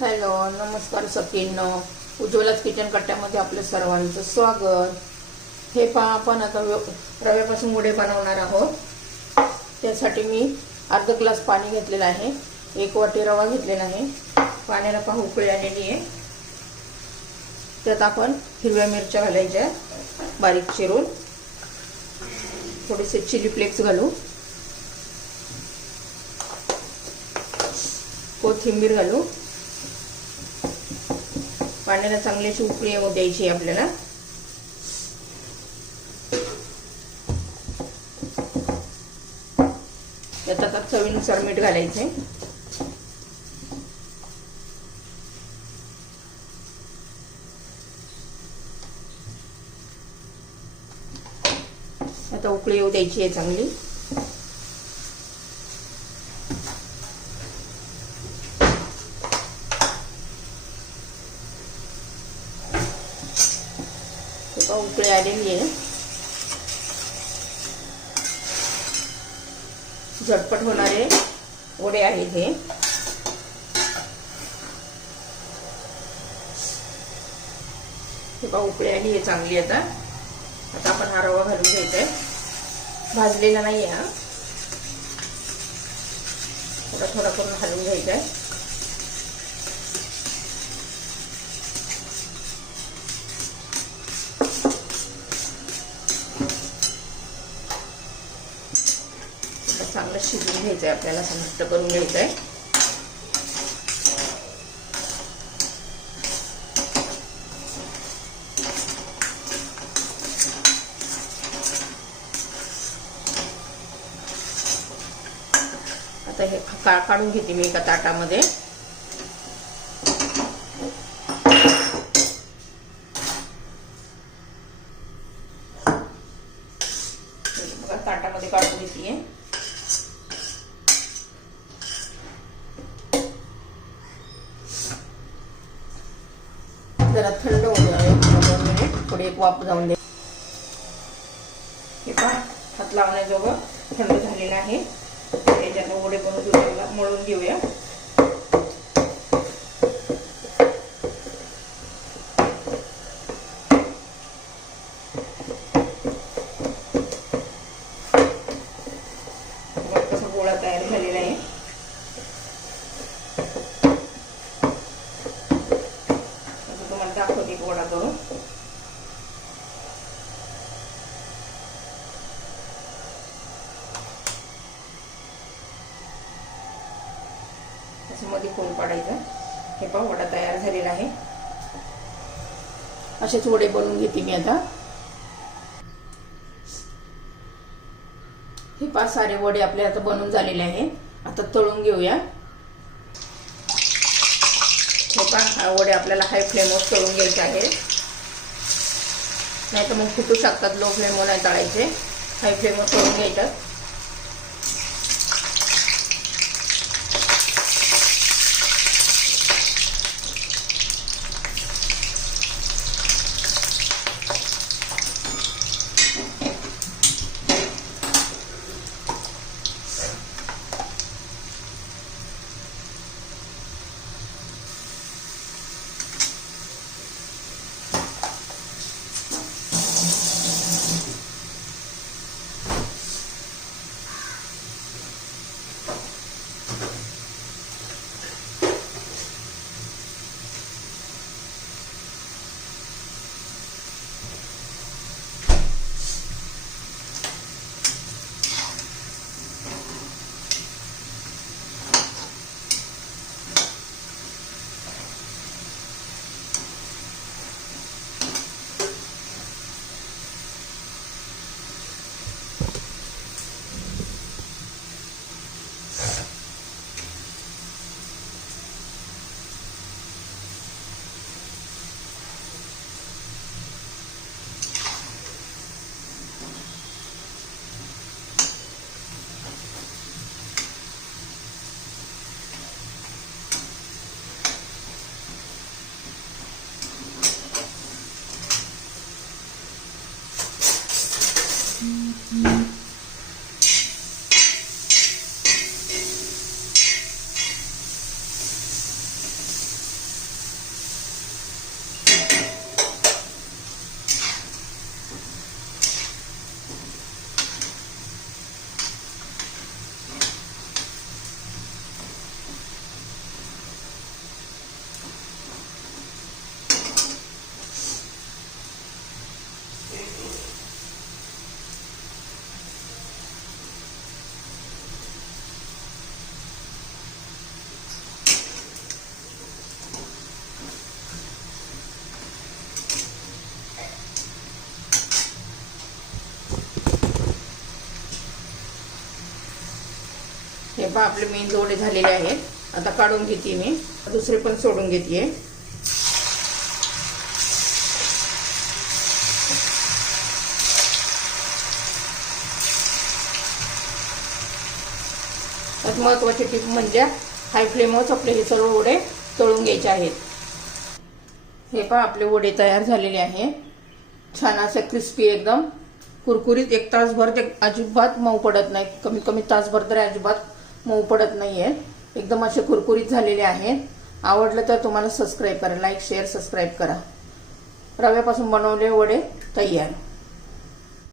Hello नमस्कार सखींनो. उज्ज्वलाच kitchen कट्ट्यामध्ये आपलं सर्वांचं स्वागत. हे पहा आपण आता रव्यापासून वडे बनवणार आहोत. त्यासाठी मी अर्धा ग्लास पाणी घेतलेलं आहे. एक वाटी रवा घेतलेला आहे. पाण्याला पहा उकळी आलेली आहे. त्यात आपण हिरव्या मिरच्या घालायच्या. बारीक चिरून. थोडेसे चिली फ्लेक्स घालू. कोथिंबीर घालू. पाण्याला चांगली अशी उकळी येऊ द्यायची आहे आपल्याला. त्यात आता चवीनुसार मीठ घालायचंय. आता उकळी येऊ द्यायची आहे चांगली. बघा उकळी आलेली आहे झटपट होणारे वडे आहेत हे हे उकळे आली आहे चांगली आता आता आपण हा रवा घालून घ्यायचा आहे भाजलेला नाही आहे हा थोडा थोडा करून घालून घ्यायचा आहे चांगलं शिजून घ्यायचं आहे आपल्याला घट्ट करून घ्यायचं आहे आता हे काढून घेते मी एका ताटामध्ये. वाफ जाऊन दे. हे पहा हात लावण्याजोगं थंड झालेलं आहे. याच्यात ओढे बनवून दुसऱ्याला मळून घेऊया. गोळा तयार झालेला आहे. तुम्हाला दाखवते गोळा करून. मध्ये कोण पाडायचं. हे पहा वडा तयार झालेला आहे. असेच वडे बनवून घेते मी आता. हे पाच सारे वडे आपले आता बनवून झालेले आहे. आता तळून घेऊया. हे पहा हा वडे आपल्याला हाय फ्लेमवर तळून घ्यायचे आहे नाही तर मग फुटू शकतात लो फ्लेमवर नाही तळायचे. हाय फ्लेमवर तळून घ्यायचं. पहा आपले मेन वडे झालेले आहेत. आता काढून घेते मी. दुसरे पण सोडून घेते. त्यात महत्वाची टीप म्हणजे हाय फ्लेमवरच आपले हे सर्व वडे तळून घ्यायचे आहेत. हे पहा आपले वडे तयार झालेले आहे. छान असं क्रिस्पी एकदम. कुरकुरीत एक तासभर ते अजिबात मऊ पडत नाही. कमीत कमी तासभर तरी अजिबात मऊ पडत नाहीये. एकदम असे कुरकुरीत झालेले आहेत. आवडलं तर तुम्हाला सबस्क्राईब करा. लाईक शेअर सबस्क्राईब करा. रव्यापासून बनवले वडे तयार.